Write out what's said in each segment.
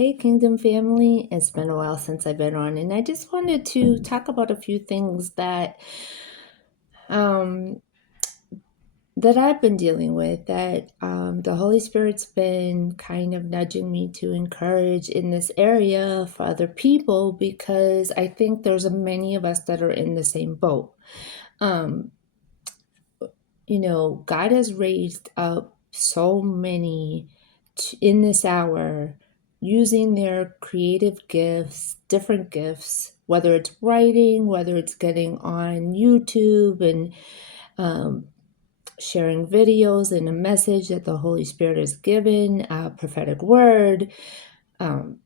Hey, Kingdom family. It's been a while since I've been on, and I just wanted to talk about a few things um, that I've been dealing with that the Holy Spirit's been kind of nudging me to encourage in this area for other people because I think there's many of us that are in the same boat. Um, God has raised up so many in this hour using their creative gifts, different gifts, whether it's writing, whether it's getting on YouTube and um, sharing videos and a message that the Holy Spirit has given, a prophetic word.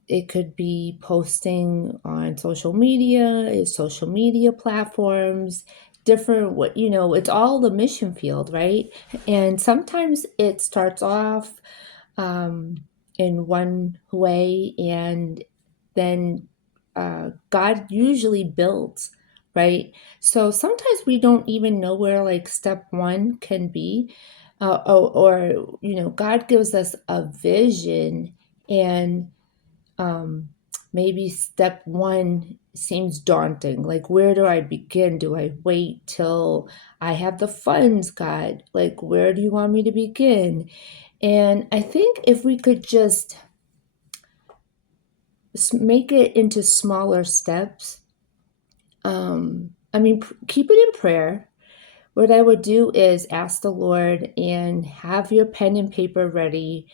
It could be posting on social media platforms, different, it's all the mission field, right? And sometimes it starts off um, in one way, and then God usually builds, right? So sometimes we don't even know where like step one can be, God gives us a vision, and um, maybe step one seems daunting. Like, where do I begin? Do I wait till I have the funds, God? Like, where do you want me to begin? And I think if we could just make it into smaller steps, keep it in prayer. What I would do is ask the Lord and have your pen and paper ready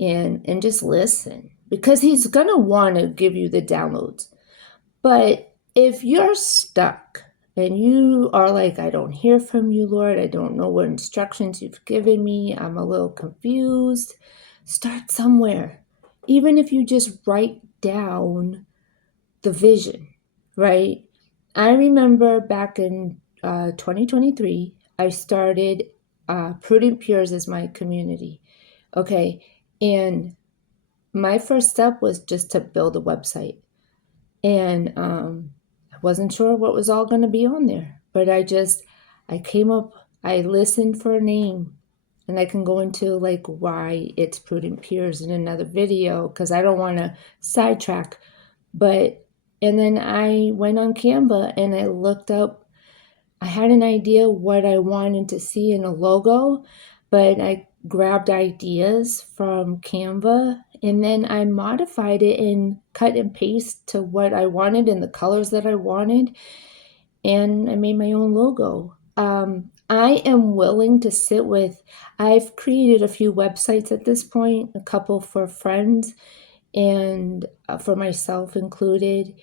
and just listen, because He's going to want to give you the downloads. But if you're stuck and you are like, I don't hear from you, Lord, I don't know what instructions you've given me, I'm a little confused, start somewhere. Even if you just write down the vision, right? I remember back in 2023, I started Prudent Peers as my community. Okay. And my first step was just to build a website. And I wasn't sure what was all going to be on there, but I listened for a name, and I can go into like why it's Prudent Peers in another video because I don't want to sidetrack. And then I went on Canva and I looked up, I had an idea what I wanted to see in a logo, but I grabbed ideas from Canva and then I modified it and cut and paste to what I wanted and the colors that I wanted. And I made my own logo. I am willing to I've created a few websites at this point, a couple for friends and for myself included.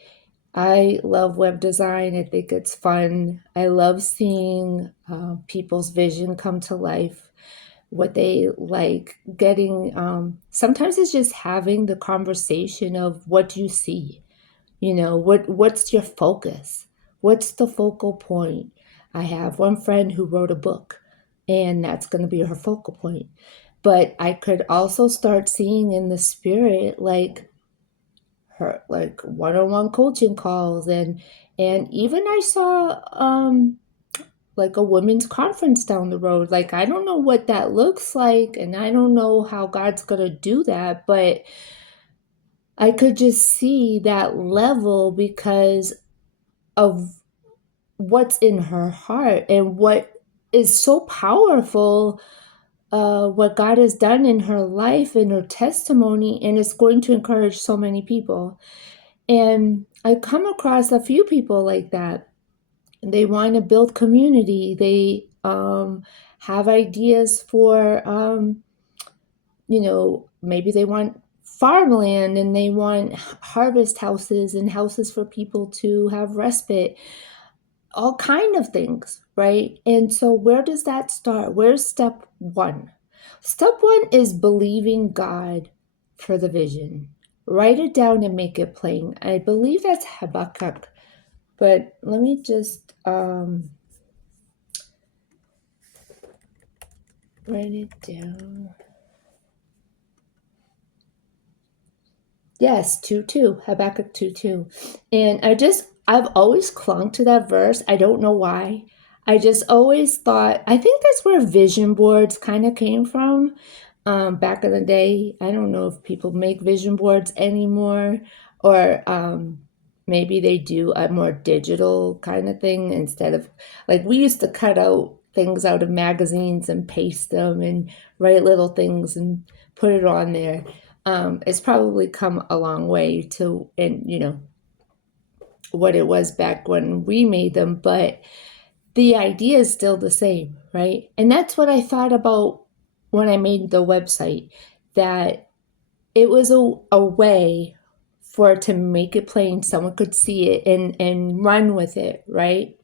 I love web design. I think it's fun. I love seeing people's vision come to life, what they like getting. Sometimes it's just having the conversation of what do you see? What's your focus? What's the focal point? I have one friend who wrote a book, and that's going to be her focal point. But I could also start seeing in the spirit, like her like one-on-one coaching calls, and even I saw like a women's conference down the road. Like, I don't know what that looks like, and I don't know how God's gonna do that, but I could just see that level because of what's in her heart and what is so powerful, what God has done in her life and her testimony, and it's going to encourage so many people. And I come across a few people like that. They want to build community. They have ideas for, maybe they want farmland and they want harvest houses and houses for people to have respite, all kind of things, right? And so where does that start? Where's step one? Step one is believing God for the vision. Write it down and make it plain. I believe that's Habakkuk, but let me just write it down. Yes, 2:2, Habakkuk 2:2. And I've always clung to that verse. I don't know why. I just always thought, I think that's where vision boards kind of came from. Back in the day, I don't know if people make vision boards anymore, or maybe they do a more digital kind of thing instead of, like, we used to cut out things out of magazines and paste them and write little things and put it on there. It's probably come a long way to, and what it was back when we made them, but the idea is still the same, right? And that's what I thought about when I made the website, that it was a way for to make it plain, someone could see it and run with it, right?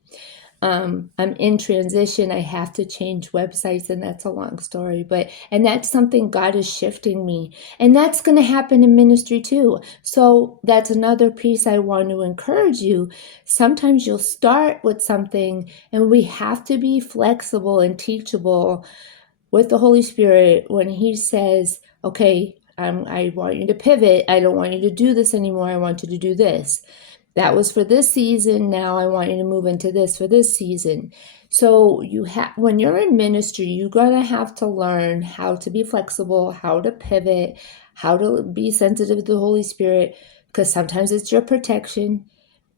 I'm in transition. I have to change websites, and that's a long story, and that's something God is shifting me, and that's going to happen in ministry too. So that's another piece I want to encourage you. Sometimes you'll start with something, and we have to be flexible and teachable with the Holy Spirit when He says, okay, I want you to pivot. I don't want you to do this anymore. I want you to do this. That was for this season. Now I want you to move into this for this season. So when you're in ministry, you're going to have to learn how to be flexible, how to pivot, how to be sensitive to the Holy Spirit, because sometimes it's your protection.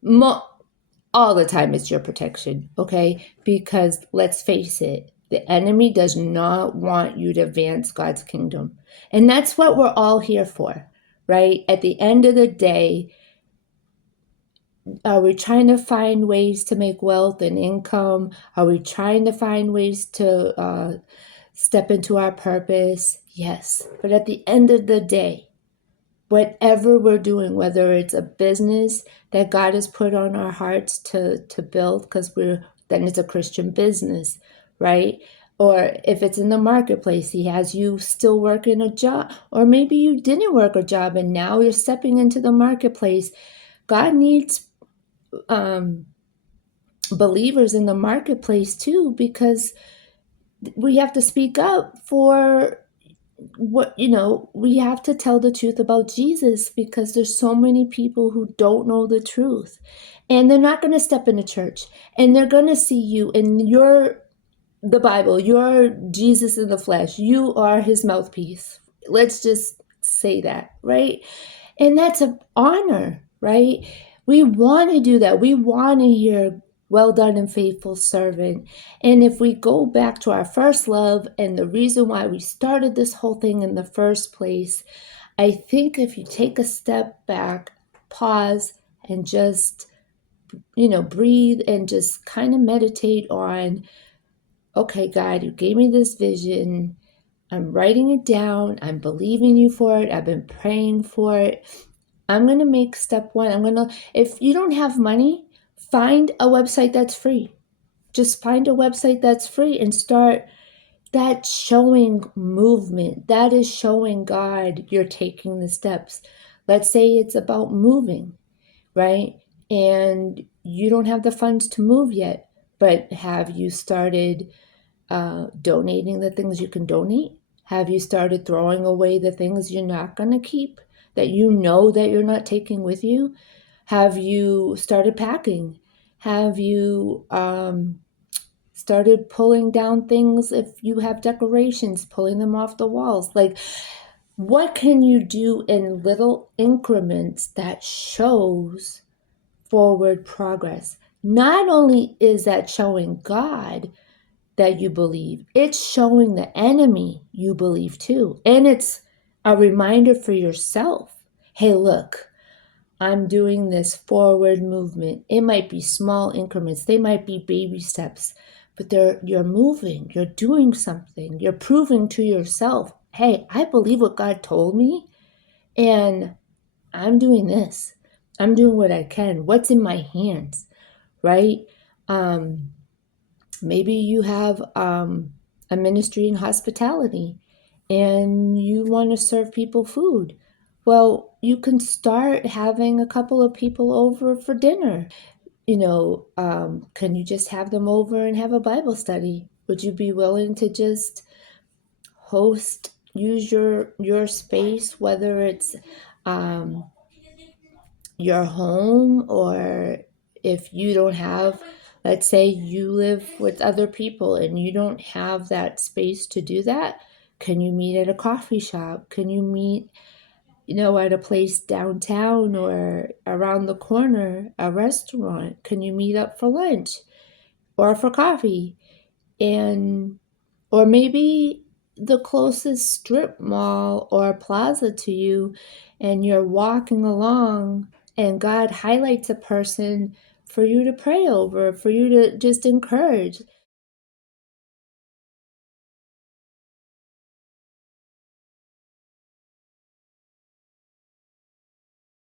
All the time it's your protection, okay? Because let's face it, the enemy does not want you to advance God's kingdom. And that's what we're all here for, right? At the end of the day, are we trying to find ways to make wealth and income? Are we trying to find ways to step into our purpose? Yes. But at the end of the day, whatever we're doing, whether it's a business that God has put on our hearts to build, because then it's a Christian business, right? Or if it's in the marketplace, He has you still working a job, or maybe you didn't work a job and now you're stepping into the marketplace. God needs believers in the marketplace too, because we have to speak up for we have to tell the truth about Jesus, because there's so many people who don't know the truth, and they're not going to step into church, and they're going to see you and the Bible, you're Jesus in the flesh, you are His mouthpiece. Let's just say that, right? And that's an honor, right? We want to do that. We want to hear, well done and faithful servant. And if we go back to our first love and the reason why we started this whole thing in the first place, I think if you take a step back, pause, and just, breathe and just kind of meditate on, okay, God, you gave me this vision. I'm writing it down. I'm believing you for it. I've been praying for it. I'm going to make step one. If you don't have money, find a website that's free. Just find a website that's free and start. That's showing movement. That is showing God you're taking the steps. Let's say it's about moving, right? And you don't have the funds to move yet, but have you started donating the things you can donate? Have you started throwing away the things you're not going to keep, that that you're not taking with you? Have you started packing? Have you started pulling down things? If you have decorations, pulling them off the walls? Like, what can you do in little increments that shows forward progress? Not only is that showing God that you believe, it's showing the enemy you believe too. And it's a reminder for yourself. Hey, look, I'm doing this forward movement. It might be small increments. They might be baby steps, but you're moving. You're doing something. You're proving to yourself, hey, I believe what God told me, and I'm doing this. I'm doing what I can. What's in my hands, right? Maybe you have a ministry in hospitality and you want to serve people food. Well, you can start having a couple of people over for dinner. Can you just have them over and have a Bible study? Would you be willing to just use your space, whether it's um, your home, or if you don't have, let's say you live with other people and you don't have that space to do that, Can you meet at a coffee shop? Can you meet, at a place downtown or around the corner, a restaurant? Can you meet up for lunch or for coffee? And or maybe the closest strip mall or plaza to you, and you're walking along and God highlights a person for you to pray over, for you to just encourage.